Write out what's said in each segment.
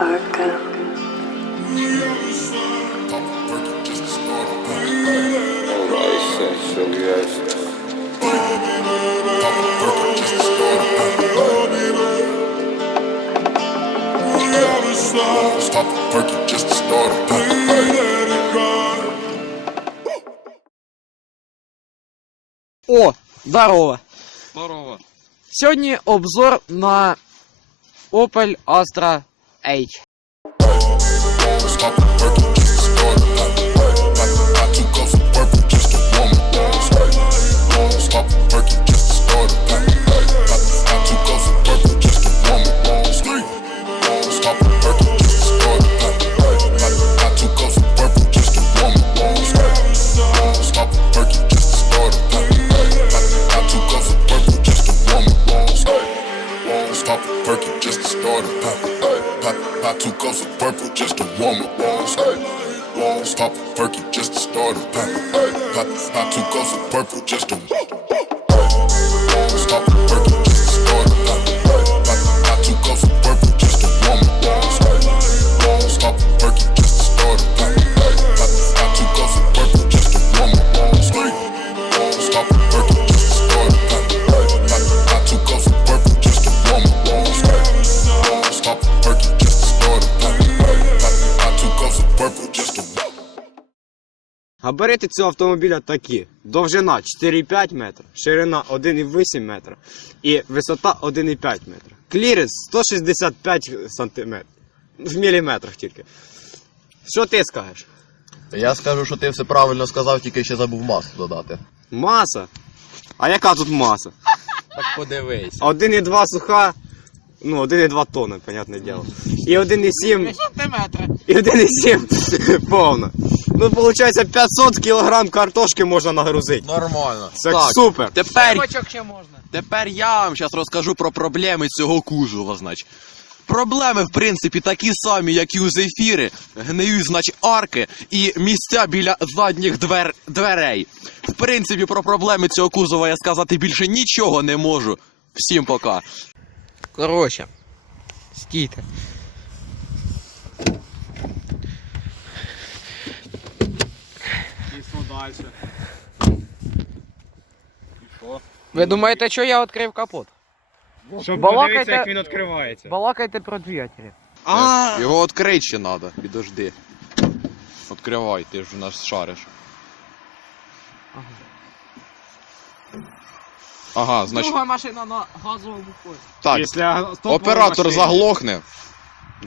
Are. Stop perky just to start a О, здорово! Здорово. Сьогодні обзор на Opel Astra H. Stop the Габарити цього автомобіля такі: довжина 4,5 метра, ширина 1,8 метра і висота 1,5 метра. Кліренс 165 сантиметрів. В міліметрах тільки. Що ти скажеш? Я скажу, що ти все правильно сказав, тільки ще забув масу додати. Маса? А яка тут маса? Так подивись. 1,2 суха, ну 1,2 тонни, понятне діло. І 1,7. І 1,7 повна. Ну, виходить, 500 кілограм картошки можна нагрузити. Нормально. Це так, супер. Тепер, тепер я вам зараз розкажу про проблеми цього кузова, значить. Проблеми, в принципі, такі самі, як і у зефіри. Гниють, значить, арки і місця біля задніх двер... дверей. В принципі, про проблеми цього кузова я сказати більше нічого не можу. Всім пока. Коротше, стійте. І що далі? Ви думаєте, що я відкрив капот? Щоб Балакайте- подивитися, як він відкривається. Балакайте про двигателі. Його відкрити ще треба, підожди. Відкривай, ти ж у нас шариш. Ага, значить, машина на газовому ході. так, Після оператор машини. заглохне,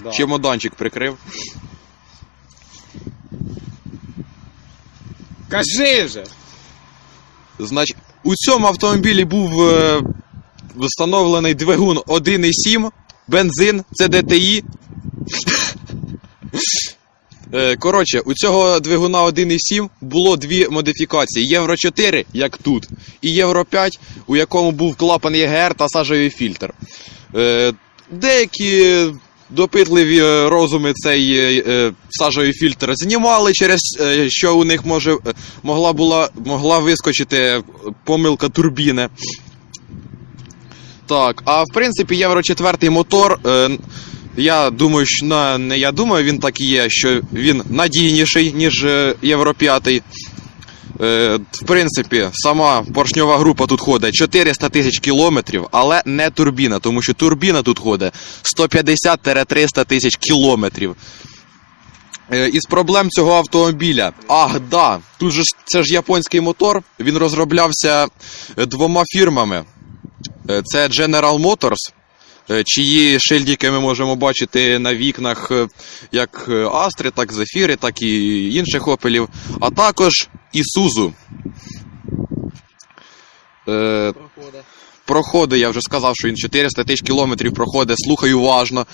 Да. чемоданчик прикрив. Кажи вже! Значить, у цьому автомобілі був е, встановлений двигун 1,7, бензин, це DTI. Е, Коротше, у цього двигуна 1,7 було дві модифікації: Євро 4, як тут, і Євро 5, у якому був клапан ЄГР та сажовий фільтр. Е, Деякі допитливі розуми цей е, сажовий фільтр знімали, через що у них може, могла, була, могла вискочити помилка турбіни. Так, а в принципі, Євро 4 мотор. Е, я думаю, що на, не я думаю, він так і є, що він надійніший, ніж е, Євро 5. Е, в принципі, сама поршньова група тут ходить 400 тисяч кілометрів, але не турбіна, тому що турбіна тут ходить 150-300 тисяч кілометрів. Е, Із проблем цього автомобіля. Ах, да, тут же це ж японський мотор. Він розроблявся е, двома фірмами. Е, Це General Motors, е, чиї шильдики ми можемо бачити на вікнах е, як Астри, так Зефіри, так і інших опелів, а також Ісузу. Проходи. проходи, я вже сказав, що він 400 тисяч кілометрів проходить, слухай уважно.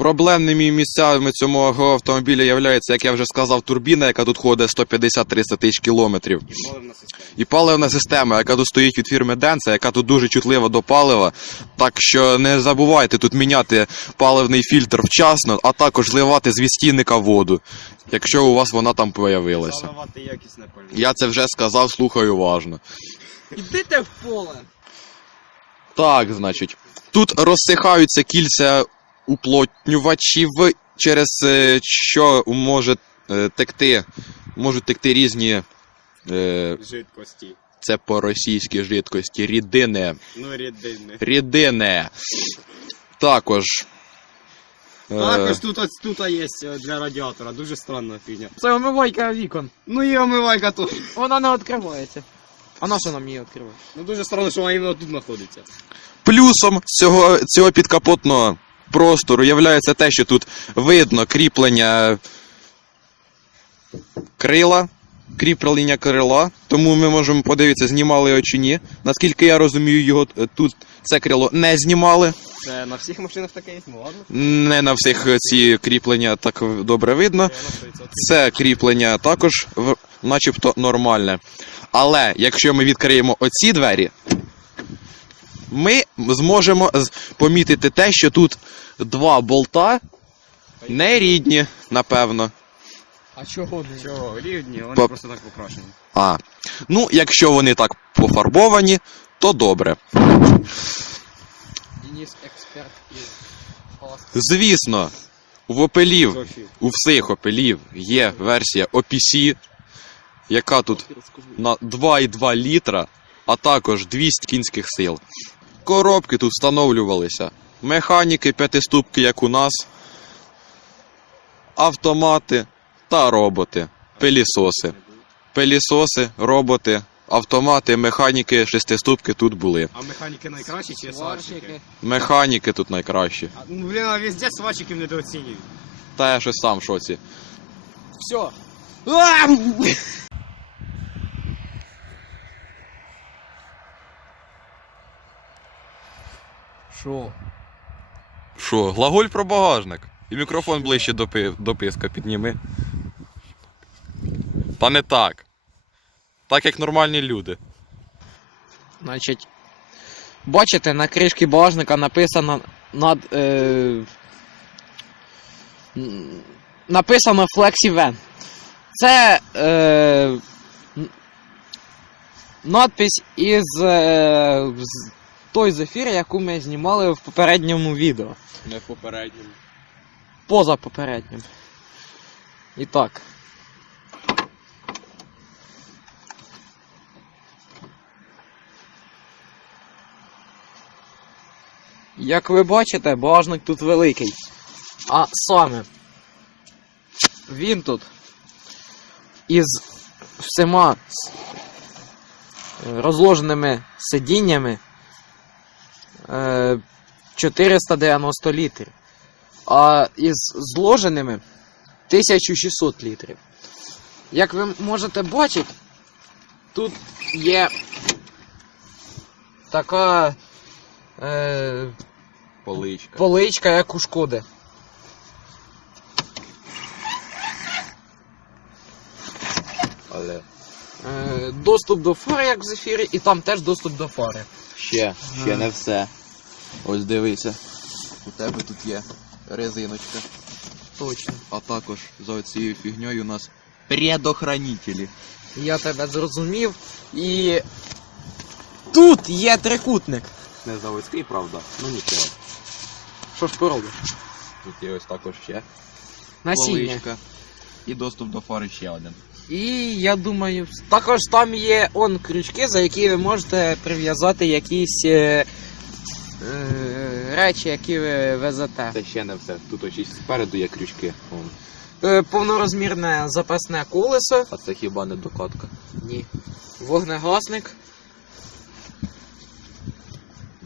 Проблемними місцями цього автомобіля є, як я вже сказав, турбіна, яка тут ходить 150-300 тисяч кілометрів. І паливна система, яка тут стоїть від фірми Денса, яка тут дуже чутлива до палива. Так що не забувайте тут міняти паливний фільтр вчасно, а також зливати з відстійника воду, якщо у вас вона там появилася. Я це вже сказав, слухаю уважно. Ідите в поле. Так, значить, тут розсихаються кільця уплотнювачів, через е, що може е, текти, можуть текти різні. Е, Жидкості. це по-російськи жидкості, рідини. Ну, рідини. Рідини. Також. Також тут, ось тут є для радіатора, дуже странна фігня. Це омивайка вікон. Ну і омивайка тут. Вона не відкривається. А на що нам її відкривати? Ну дуже странно, що вона іменно тут знаходиться. Плюсом цього, цього підкапотного простору є те, що тут видно кріплення крила. Кріплення крила, тому ми можемо подивитися, знімали його чи ні. Наскільки я розумію, його е, тут це крило не знімали. Це на всіх машинах таке є, ну ладно. Не на всіх ці кріплення так добре видно. Це кріплення також начебто нормальне. Але якщо ми відкриємо оці двері, ми зможемо помітити те, що тут два болта не рідні, напевно. А чого не? Чого, рівні, вони По- просто так покрашені. А. Ну, якщо вони так пофарбовані, то добре. Денис експерт із. Звісно, в опелів, у всіх опелів є версія OPC, яка тут на 2,2 літра, а також 200 кінських сил. Коробки тут встановлювалися. Механіки п'ятиступки, як у нас, автомати та роботи, пилісоси. Пилісоси, роботи, автомати, механіки, шестиступки тут були. А механіки найкращі чи сварщики? Механіки тут найкращі. А, ну, блін, а везде сварщиків недооцінюють. Та я щось сам в шоці. Все. Що? Що, глаголь про багажник? І мікрофон ближче до, пи- до писка підніми. Та не так. Так як нормальні люди. Значить, бачите, на кришці багажника написано над. Е, написано FlexiVan. Це е, надпись із е, з той зефір, яку ми знімали в попередньому відео. Не в попередньому. Поза попереднім. І так. Як ви бачите, багажник тут великий. А саме він тут із всіма розложеними сидіннями 490 літрів а із зложеними 1600 літрів. Як ви можете бачити, тут є така е, Поличка. поличка, як у шкоди. Але Е, доступ до фари, як в зефірі, і там теж доступ до фари. ще, ще не все. Ось дивися. У тебе тут є резиночка. Точно. А також за цією фігньою у нас предохранителі. Я тебе зрозумів. І тут є трикутник. Не заводський, правда? Ну нічого. Що ж поробиш? Тут є ось також ще Насіння. поличка. І доступ до фари ще один. І я думаю, також там є он крючки, за які ви можете прив'язати якісь е, е, речі, які ви везете. Це ще не все. Тут ось спереду є крючки. Вон. Е, повнорозмірне запасне колесо. А це хіба не докатка? Ні. Вогнегасник.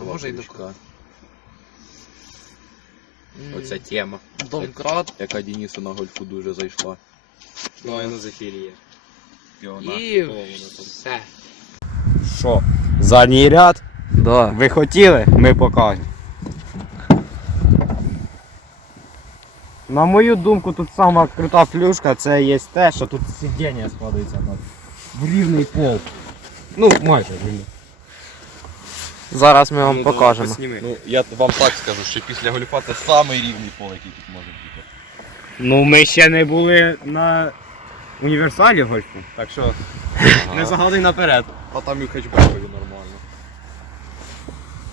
А може й. М, Оця тема, Домкрат. яка Денису на гольфу дуже зайшла. Ну, і на зефірі є. І все. Що? Задній ряд? Да. Ви хотіли? Ми покажемо. На мою думку, тут сама крута плюшка це є те, що тут сидіння складається так. В рівний пол. Ну, майже рівний. Зараз ми вам покажемо. Ну, я вам так скажу, що після гольфа це самий рівний пол, який тут може бути. Ну, ми ще не були на універсалі гольфу, так що не загадуй наперед. А там і в хетчбекові нормально.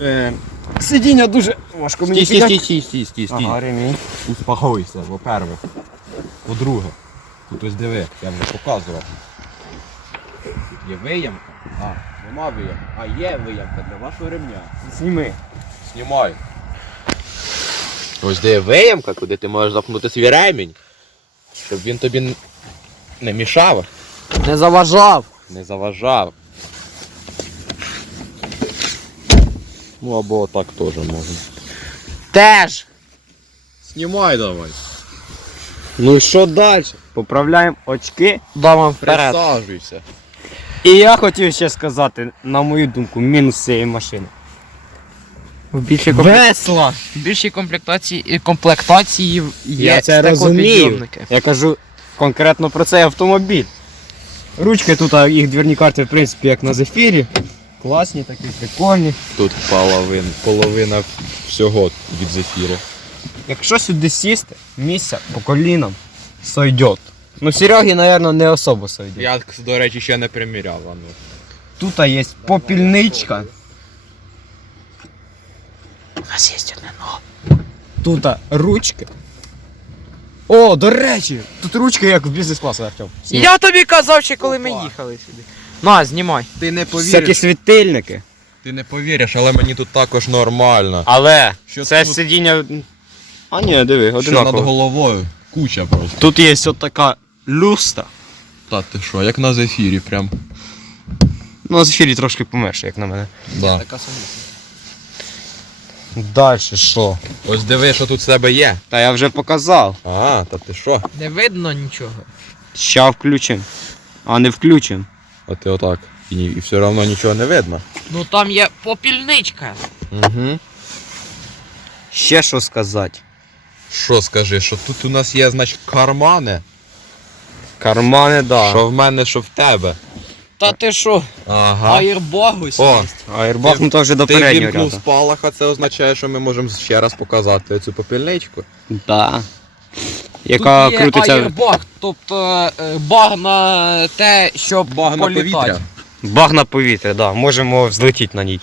Е, Сидіння дуже важко мені Стій, стій, стій, стій, стій, стій. Ага, ремінь. Успокойся, во-первых. По-друге, тут ось диви, я вже показував. Тут є виямка. А, нема виямки. А є виямка для вашого ремня. Зніми. Знімай. Ось де є виямка, куди ти можеш запнути свій ремінь, щоб він тобі не мішав, Не заважав. не заважав. Ну або так теж можна. Теж. Знімай давай. Ну і що далі? Поправляємо очки. Дамо вперед. Присаджуйся. І я хотів ще сказати, на мою думку, мінус цієї машини. В більшій. Весла! в більшій комплектації, і комплектації є Я це розумію. стеклопідйомники. Я кажу конкретно про цей автомобіль. Ручки тут, а їх двірні карти, в принципі, як на зефірі. Класні такі, прикольні. Тут половина, половина всього від зефіру. Якщо сюди сісти, місця по колінам сойдет. Ну, Сереги, мабуть, не особо сойдет. Я, до речі, ще не приміряв. а ну. Тут є попільничка. У нас є одне но. Тут ручки. О, до речі, тут ручки як в бізнес-класі, Артем. Я тобі казав ще, коли ми їхали сюди. На, знімай. Ти не Всякі світильники. Ти не повіриш, але мені тут також нормально. Але Що це тут? сидіння. А ні, диви, Що над головою? Куча просто. Тут є ось така люстра. Та ти що, як на зефірі прям. Ну, на зефірі трошки померше, як на мене. Да. Така сама. Далі що? Ось диви, що тут в себе є. Та я вже показав. А, та ти що? Не видно нічого. Ща включим. А не включим. А ти отак. І, і все одно нічого не видно. Ну там є попільничка. Угу. Ще що сказати. Що скажи, що тут у нас є, значить, кармани. Кармани, да. Що в мене, що в тебе. Та ти що? Ага. Аєрбагус. О, Аербаг, ну то вже до ти переднього вімкнув ряду. спалах, а це означає, що ми можемо ще раз показати цю попільничку. Да. Яка Тут є крутиться. аєрбаг, тобто е, баг на те, щоб Баг на політати. повітря. Баг на повітря, да. Можемо взлетіти на ній.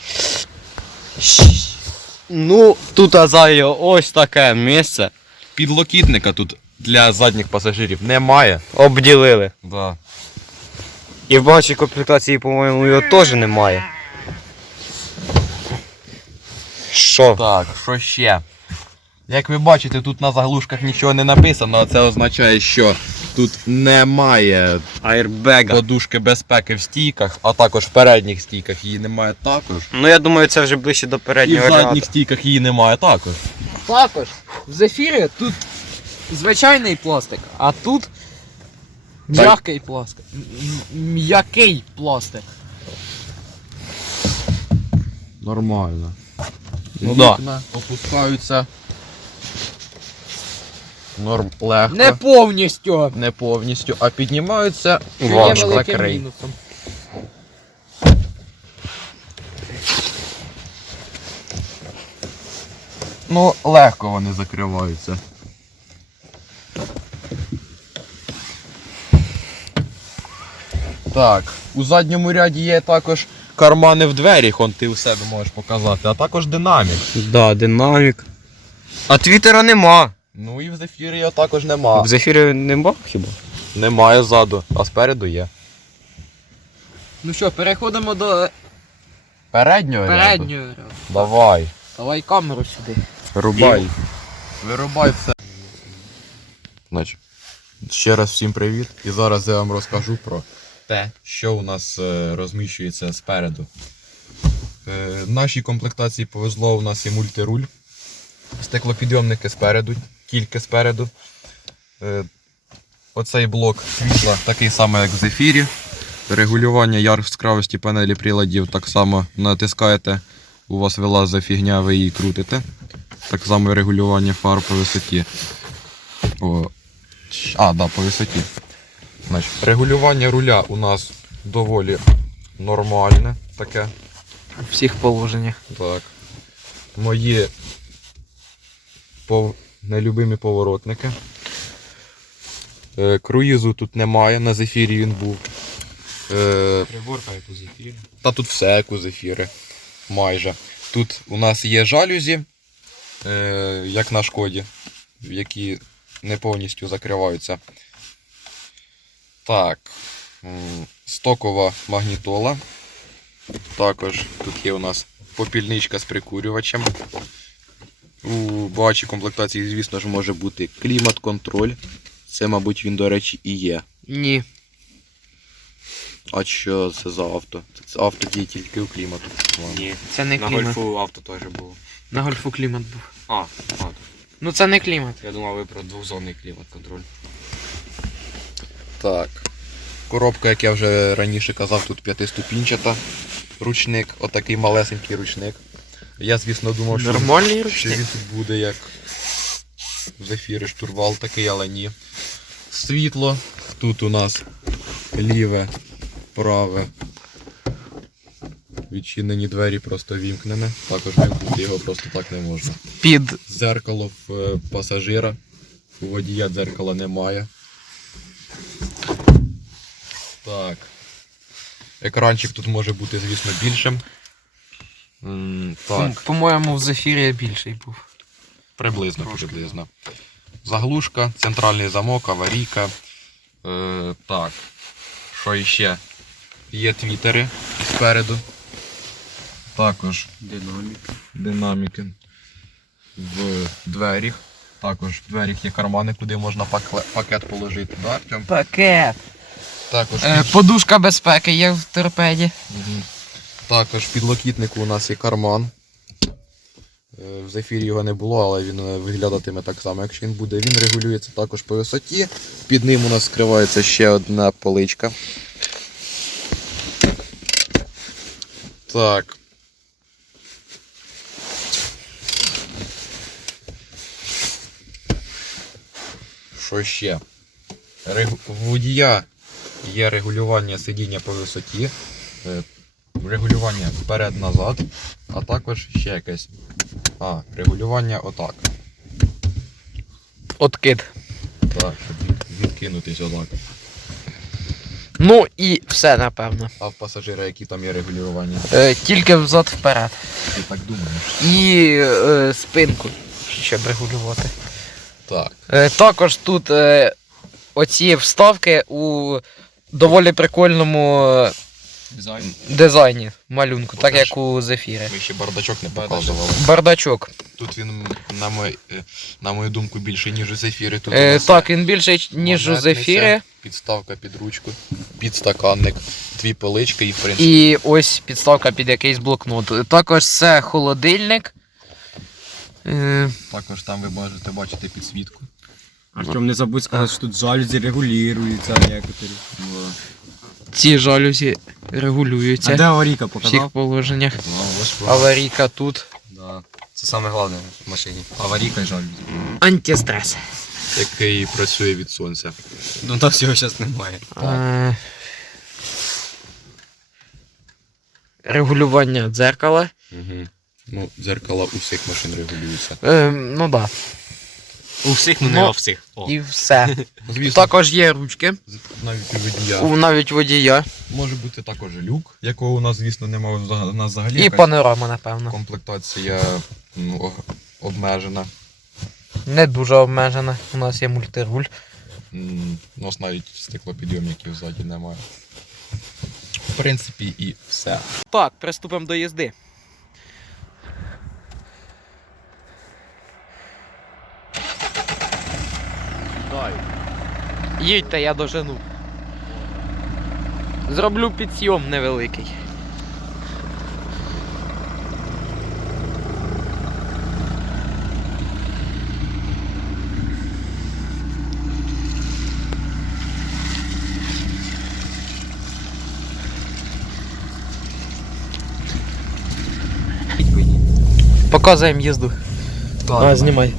Ну, тут азає ось таке місце. Підлокітника тут для задніх пасажирів немає. Обділили. Да. І в вашій комплектації, по-моєму, його теж немає. Що? Так, що ще? Як ви бачите, тут на заглушках нічого не написано, а це означає, що тут немає Аербега. подушки безпеки в стійках, а також в передніх стійках її немає також. Ну я думаю, це вже ближче до І в переднього ряду. задніх стійках її немає також. Також в зефірі тут звичайний пластик, а тут м'який пластик. М- м- М'який пластик. Нормально. Ну да. Вікна опускаються. Норм легко. Не повністю. Не повністю, а піднімаються Важко. закрий. мінусом. Ну, легко вони закриваються. Так, у задньому ряді є також кармани в двері, хон ти у себе можеш показати, а також динамік. Да, динамік. А твіттера нема. Ну і в зефірі його також нема. В зефірі нема хіба? Немає ззаду, а спереду є. Ну що, переходимо до Переднього ряду? переднього ряду. Давай. Давай камеру сюди. Рубай. Вирубай все. Значить, ще раз всім привіт. І зараз я вам розкажу про те, що у нас е, розміщується спереду. Е, нашій комплектації повезло, у нас є мультируль. Стеклопідйомники спереду, тільки спереду. Е, оцей блок світла такий самий, як в зефірі. Регулювання яскравості панелі приладів так само натискаєте у вас вилазить фігня, ви її крутите. Так само регулювання фар по висоті. О. А, да, по висоті. Значить, регулювання руля у нас доволі нормальне таке. У всіх положеннях. Так. Мої пов... нелюбимі поворотники. Е, круїзу тут немає, на зефірі він був. Е, Приборка як у зефірі. та тут все як у зефіри. Майже. Тут у нас є жалюзі, е, як на шкоді, які не повністю закриваються. Так. Стокова магнітола. Також тут є у нас попільничка з прикурювачем. У багатшій комплектації, звісно ж, може бути клімат-контроль. Це, мабуть, він, до речі, і є. Ні. А що це за авто? Це авто діє тільки у клімату. по-моєму. Ні. Це не На клімат. гольфу авто теж було. На гольфу клімат був. А, а, Ну це не клімат. я думав, ви про двохзонний клімат-контроль. Так. Коробка, як я вже раніше казав, тут п'ятиступінчата. Ручник, отакий малесенький ручник. Я, звісно, думав, що, Нормальний що ручник. він тут буде як в зефіри штурвал такий, але ні. Світло. Тут у нас ліве, праве. Відчинені двері просто вімкнене. Також вімкнути його просто так не можна. Під Дзеркало в е, пасажира. У водія дзеркала немає. Так. Екранчик тут може бути, звісно, більшим. М, Так, По-моєму, в зефірі більший був. приблизно, приблизно. Заглушка, центральний замок, аварійка. Е, так. Що іще? Є твітери спереду. Також Динамік. динаміки в дверях. Також в дверях є кармани, куди можна пакле- пакет положити. Да, Артем? Пакет. Також, Е, під... подушка безпеки є в торпеді. Мгм. Також в підлокітнику у нас є карман. Е, В зефірі його не було, але він е, виглядатиме так само, якщо він буде. Він регулюється також по висоті. Під ним у нас скривається ще одна поличка. Так. Що ще? В водія є регулювання сидіння по висоті, е, регулювання вперед-назад, а також ще якесь. А, регулювання отак. Откид. Так, щоб від- відкинутись отак. Ну і все, напевно. А в пасажира які там є регулювання? Е, тільки взад вперед. Ти так думаєш? І е, спинку, щоб регулювати. Так. Е, також тут е, оці вставки у доволі прикольному е, Дизайн. дизайні малюнку, так як у зефірі. Ми ще бардачок не показували. Бардачок. Тут він, на, мой, е, на мою думку, більший, ніж у зефірі. Тут Е, так, він більший, ніж у зефірі. Підставка під ручку, підстаканник, дві полички і в принципі. І ось підставка під якийсь блокнот. Також це холодильник. Е, Також там ви можете бачити підсвітку. Артем, не забудь сказати, що тут жалюзі регулюються некоторі. Ці жалюзі регулюються А де аварійка в всіх положеннях. Ну, Аварійка тут. Да. Це саме головне в машині. Аварійка і жалюзі. Антистрес. який працює від сонця. Ну там всього зараз немає. Е, регулювання дзеркала. Угу. Ну, дзеркала у всіх машин регулюються. Е, ну да. У всіх, ну, не у всіх. І все. Звісно, Також є ручки. навіть у водія. У навіть водія. Може бути також люк, якого у нас, звісно, немає. У нас взагалі І якась панорама, напевно. комплектація ну, обмежена. Не дуже обмежена. У нас є мультируль. М, У нас навіть стеклопідйомників ззаді немає. В принципі, і все. Так, приступимо до їзди. Їдьте, я дожену. Зроблю підсйом невеликий. Показуємо їзду. А, знімай.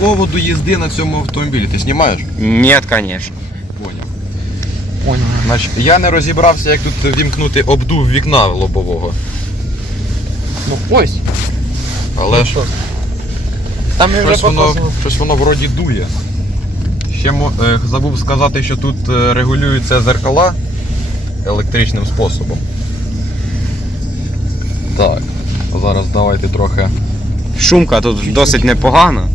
Поводу їзди на цьому автомобілі ти знімаєш? Ні, звісно. Поняв. Понял. Значить, я не розібрався, як тут вімкнути обдув вікна лобового. Ну ось. Але ж Там я вже щось воно, показував. щось воно вроді дує. Ще мо- е, забув сказати, що тут е, регулюються зеркала електричним способом. Так. Зараз давайте трохи. Шумка тут досить непогана.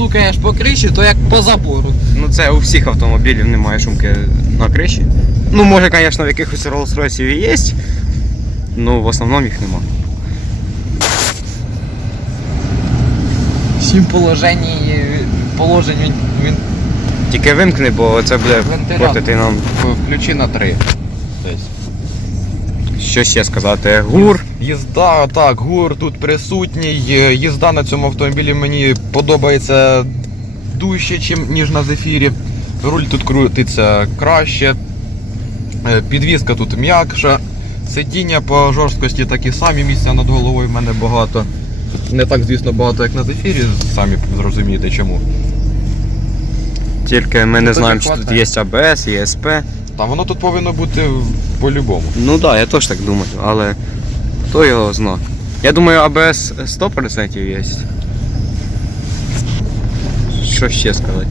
Стукаєш по криші, то як по забору. Ну це у всіх автомобілів немає шумки на криші. Ну, може, звісно, в якихось Rolls-Royce і є. Ну, в основному їх нема. Сім положень, положень він, Тільки вимкни, бо це буде портити нам. Включи на 3. Що ще сказати? Гур. Їзда, так, гур тут присутній. Е, Їзда на цьому автомобілі мені подобається дужче, ніж на зефірі. Руль тут крутиться краще. Е, Підвізка тут м'якша. Сидіння по жорсткості такі самі, місця над головою в мене багато. Не так, звісно, багато, як на зефірі, самі зрозумієте чому. Тільки ми не знаємо, чи тут є АБС, ЄСП. Та воно тут повинно бути по-любому. Ну так, да, я теж так думаю, але хто його зна. Я думаю, АБС 100% є. Що ще сказати?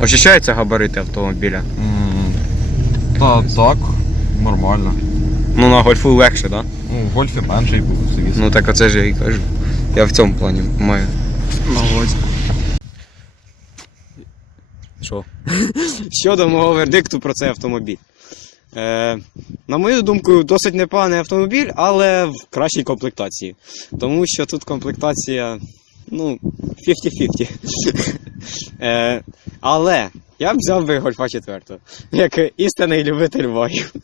Ощущаються габарити автомобіля. М, Та так, нормально. Ну на гольфу легше, так? Да? Ну, в гольфі менший був, звісно. Ну так оце ж я і кажу. Я в цьому плані маю. На увазі. Що? Щодо мого вердикту про цей автомобіль. Е, на мою думку, досить непоганий автомобіль, але в кращій комплектації. Тому що тут комплектація, ну, 50-50. е, але я б взяв би гольфа 4, як істинний любитель вагів.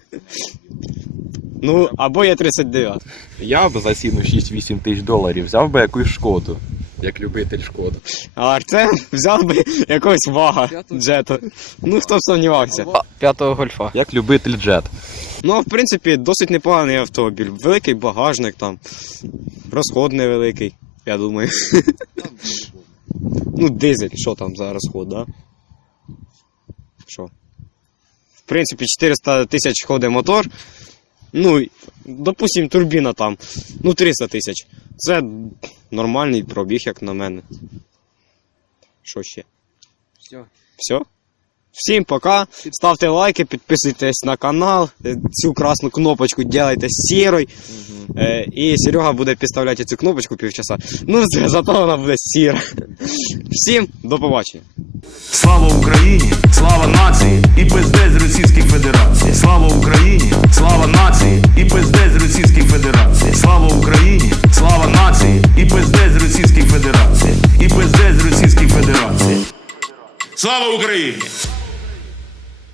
Ну, або є 39. Я б за ціну 6-8 тисяч доларів взяв би якусь шкоду, як любитель шкоду. А Артем взяв би якогось вага П'ятого. джету. Ну, хто б сумнівався. п'ятого гольфа. Як любитель джет. Ну, а в принципі, досить непоганий автомобіль. Великий багажник там. Розход невеликий, я думаю. Ну, дизель, що там за розход, да? Що? В принципі, 400 тисяч ходить мотор. Ну, допустим, турбіна там. Ну, 300 тисяч. Це нормальний пробіг, як на мене. Що ще? Все. Все? Всім пока. Ставте лайки, підписуйтесь на канал. Цю красну кнопочку делайте сірою. Е, і Серега буде підставляти цю кнопочку півчаса. Ну, за- зато вона буде сіра. Всім до побачення. Слава Україні, слава нації і пиздець з Російської Федерації. Слава Україні, слава нації і пиздець з Російської Федерації. Слава Україні, слава нації і пиздець з Російської Федерації. І пиздець з Російської Федерації. Слава Україні!